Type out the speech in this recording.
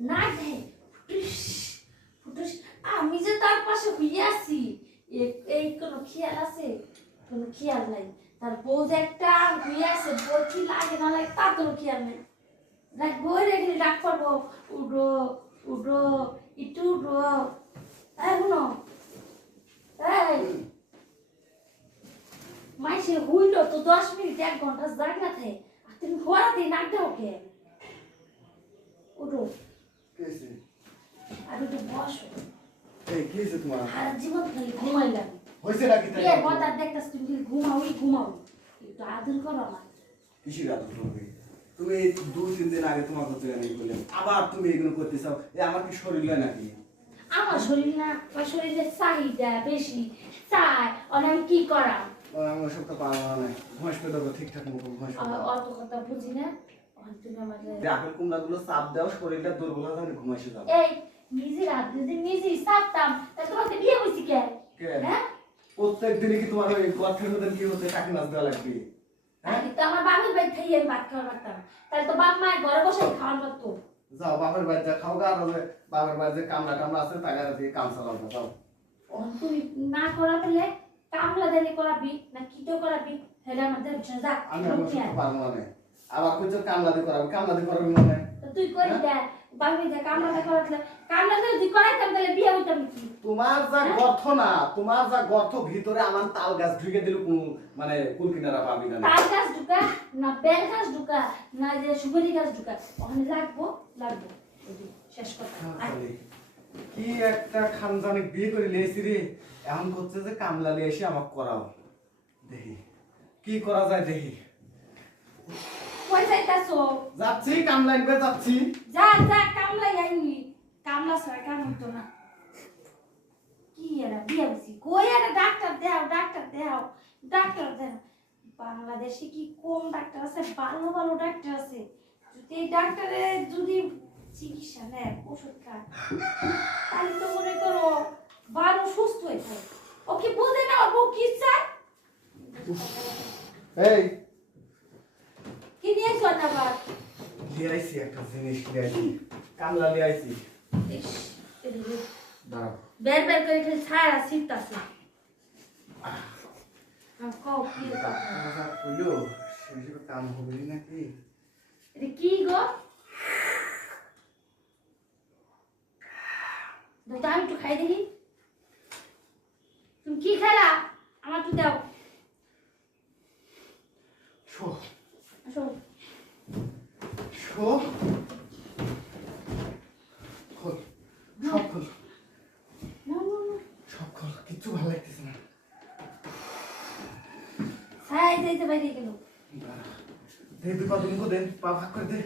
না দেয় ফুটুস ফুটুস, আমি যে তার পাশে আছি, এ- এই কোনো খেয়াল আছে? কোনো খেয়াল নাই। তার বউ একটা হইয়া আছে, বউ কি লাগে না লাগে তার কোনো খেয়াল নাই। দেখ বই রেখে ডাক পারব উডো উডো ইটু উডো এই শুনো। এই মাইসে হইল তো দশ মিনিট, এক ঘণ্টা জাগ না থাকে। আর তুমি হওয়া দিন আগে ওকে। উঠো। কেছে আর একটু বসো। এই কেছে তোমার? আর জীবন খালি ঘুমাইলাম হইছে নাকি তাই? বিয়ে কথা দেখতেছ তুমি খালি ঘুমাওই ঘুমাও। একটু আদর করো আমার কিসের আদর করবে? তুমি এই দুই তিন দিন আগে তোমার কথা জানি বললেন আবার তুমি এগুলো করতে চাও? এ আমার কি শরীর হয় নাকি? আমার শরীর না আমার শরীরের চাহিদা বেশি। চাই অনেক আমি কি করা আমার সব তো পাওয়া নাই ঘষ পেলে ঠিকঠাক মতো ঘষ অত কথা বুঝি না। আপেল কুমড়া গুলো চাপ দাও শরীরটা দুর্বল হয় ঘুমাইছে এই যদি তোমাকে বিয়ে কে? হ্যাঁ? প্রত্যেক দিনে কি তোমার ওই গর্থের মধ্যে কি হচ্ছে টাকি মাছ দেওয়া লাগবে? তো আমার বাবার বাড়ি থেকে আমি ভাত খাওয়া পারতাম তাহলে তো বাপ মায়ের ঘরে বসে পারতো যাও বাপের বাড়িতে খাও গা আর বাপের বাড়িতে কামলা টামলা আছে টাকা দিয়ে কাম চালাও যাও। তুই না করা পেলে কামলা দানি করাবি না কিটো করাবি হেলে আমাদের পিছনে যা আমি আমার পারব না। আবার কইছো কামলা দিয়ে করাবি? কামলা দিয়ে করাবি মনে তুই করি দে বাবি দে কামলা দে করাতে কামলা দে যদি করাইতাম তাহলে বিয়ে হইতাম কি? তোমার যা গর্থ না তোমার যা ভিতরে আমার তাল গাছ ঢুকে দিল কোন মানে কোন কিনারা পাবি না। তাল গাছ ঢুকা না বেল গাছ ঢুকা না যে সুপারি গাছ ঢুকা ওখানে লাগবো লাগবো। শেষ কথা। আয়। কি একটা খানজানে বিয়ে করে লিয়েছি রে? এখন করছে যে কামলা লিয়ে এসে আমাকে করাও। দেখি কি করা যায় দেখি। কই যাইতাছো যাচ্ছি কামলা নিবে যাচ্ছি। যা যা কামলা আইনি। কামলা ছাড়া কাম হতো না। কি এরা বিয়ে হয়েছি কই এরা? ডাক্তার দেও ডাক্তার দেও ডাক্তার দেও বাংলাদেশে কি কম ডাক্তার আছে? ভালো ভালো ডাক্তার আছে। যদি এই ডাক্তারে যদি চিকিৎসা নেয় ওষুধ খায় তাহলে তো মনে করো ভালো সুস্থ হয়ে যায় ও কি বোঝে না? ও কি চায়? এই কি নিয়ে চল আবার লিয়ে আইছি একটা জিনিস লিয়ে আইছি কামলা লিয়ে আইছি ইস, এদিকে দাঁড়াও। বের বের করে খালি ছায়া শীততাছে কও কি কাম হবে নাকি? গো? দাও আমি একটু খাই দেখি। তুমি কি খেলা? আমার একটু দাও শো আসো শো খোল সব খোল সব খোল কিচ্ছু ভালো লাগতেছে না ছায়া যাইতে বাইরে গেল দে দুই পা দুমুখো দে পা ভাগ করে দে